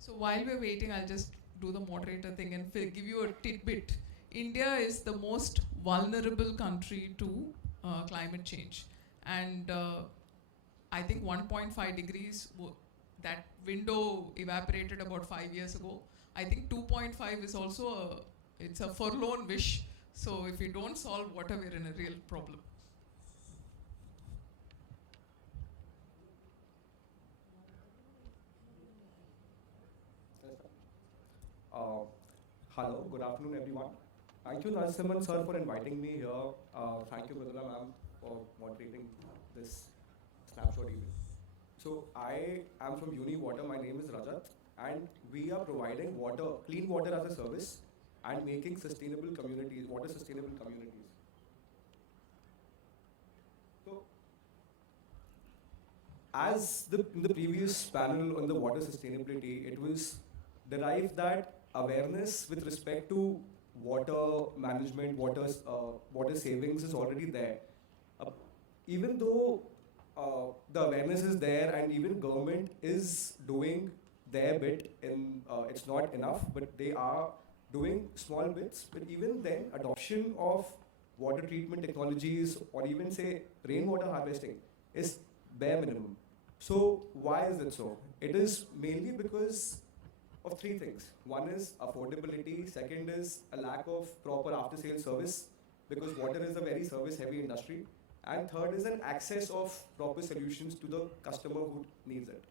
So while we're waiting, I'll just do the moderator thing and give you a tidbit. India is the most vulnerable country to climate change. And I think 1.5 degrees, that window evaporated about 5 years ago. I think 2.5 is also it's a forlorn wish. So if we don't solve water, we're in a real problem. Hello, good afternoon, everyone. Thank you, Narasimhan sir, for inviting me here. Thank you, Mridula ma'am, for moderating this snapshot event. So I am from Uniwater. My name is Rajat, and we are providing water, clean water as a service, and making sustainable communities, water sustainable communities. So, as in the previous panel on the water sustainability, it was derived that awareness with respect to water management, water savings is already there. Uh, Even though the awareness is there and even government is doing their bit it's not enough, but they are doing small bits. But even then, adoption of water treatment technologies or even say rainwater harvesting is bare minimum. So why is it so? It is mainly because of three things. One is affordability, second is a lack of proper after-sales service, because water is a very service-heavy industry, and third is an access of proper solutions to the customer who needs it.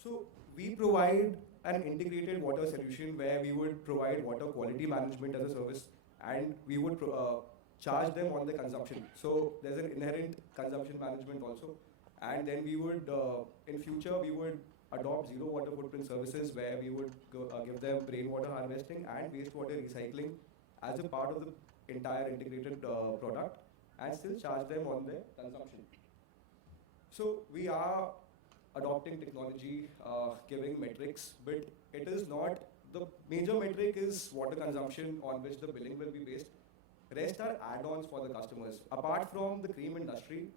So we provide an integrated water solution where we would provide water quality management as a service, and we would charge them on the consumption. So there's an inherent consumption management also. And then we would, in future, we would adopt zero water footprint services where we would give them rainwater harvesting and wastewater recycling as a part of the entire integrated product, and still charge them on their consumption. So we are adopting technology, giving metrics, but it is not, the major metric is water consumption on which the billing will be based. Rest are add-ons for the customers. Apart from the cream industry,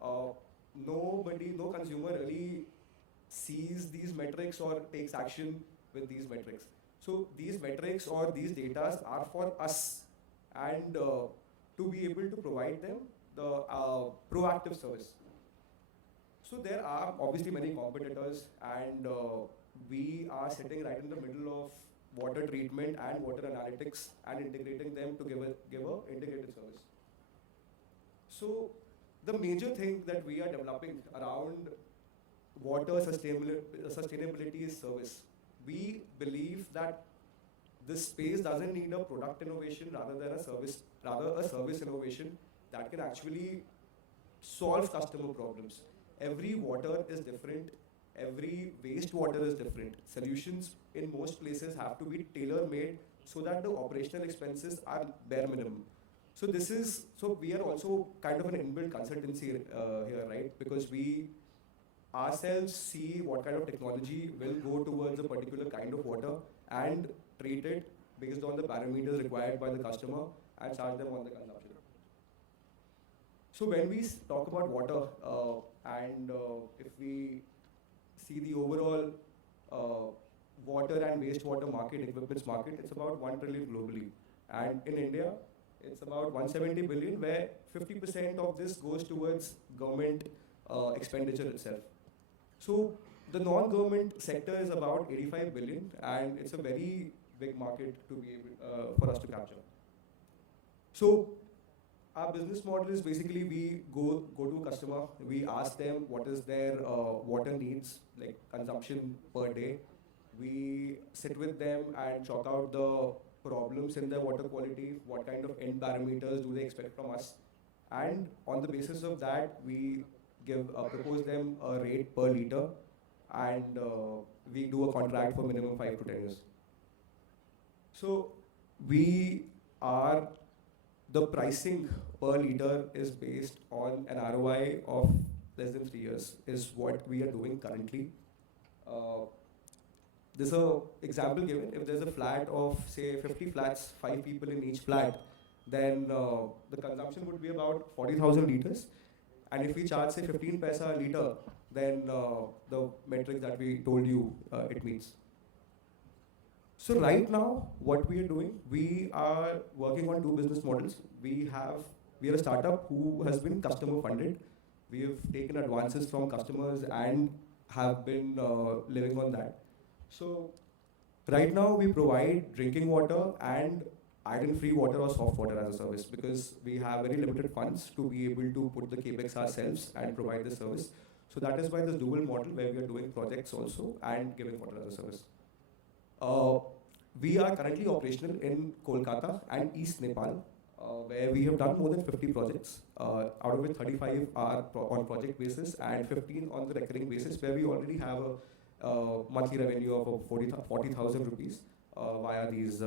no consumer really sees these metrics or takes action with these metrics. So these metrics or these data are for us, and to be able to provide them the proactive service. So there are obviously many competitors, and we are sitting right in the middle of water treatment and water analytics and integrating them to give a integrated service. So the major thing that we are developing around water sustainability is service. We believe that this space doesn't need a product innovation rather a service innovation that can actually solve customer problems. Every water is different, every wastewater is different. Solutions in most places have to be tailor-made so that the operational expenses are bare minimum. So we are also kind of an inbuilt consultancy here, right? Because we ourselves see what kind of technology will go towards a particular kind of water and treat it based on the parameters required by the customer and charge them on the consumption. So when we talk about water, and if we see the overall water and wastewater market, equipments market, it's about 1 trillion globally. And in India, it's about 170 billion, where 50% of this goes towards government expenditure itself. So the non-government sector is about 85 billion, and it's a very big market to be able, for us to capture. So our business model is basically we go to a customer, we ask them what is their water needs, like consumption per day. We sit with them and chalk out the problems in their water quality, what kind of end parameters do they expect from us. And on the basis of that, we propose them a rate per liter, and we do a contract for minimum 5 to 10 years. So we are, the pricing per liter is based on an ROI of less than 3 years, is what we are doing currently. There's an example given. If there's a flat of, say, 50 flats, 5 people in each flat, then the consumption would be about 40,000 liters. And if we charge, say, 15 paisa a liter, than the metrics that we told you it meets. So right now, what we are doing, we are working on two business models. We are a startup who has been customer funded. We have taken advances from customers and have been living on that. So right now, we provide drinking water and iron-free water or soft water as a service because we have very limited funds to be able to put the capex ourselves and provide the service. So that is why this dual model where we are doing projects also and giving water as a service. We are currently operational in Kolkata and East Nepal, where we have done more than 50 projects, out of which 35 are on project basis and 15 on the recurring basis, where we already have a monthly revenue of 40,000 rupees via these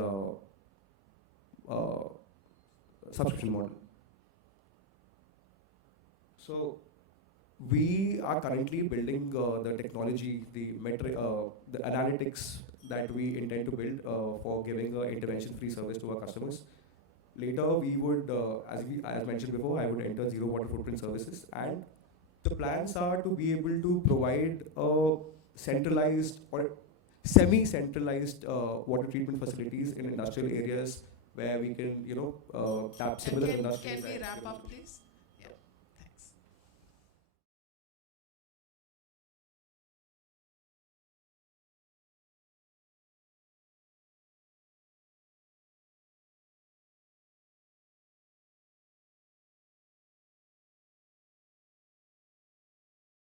subscription model. So we are currently building the technology, the analytics that we intend to build for giving an intervention-free service to our customers. Later, we would, as mentioned before, I would enter zero water footprint services, and the plans are to be able to provide centralized or semi-centralized water treatment facilities in industrial areas where we can, tap similar industries. Can we wrap up, please?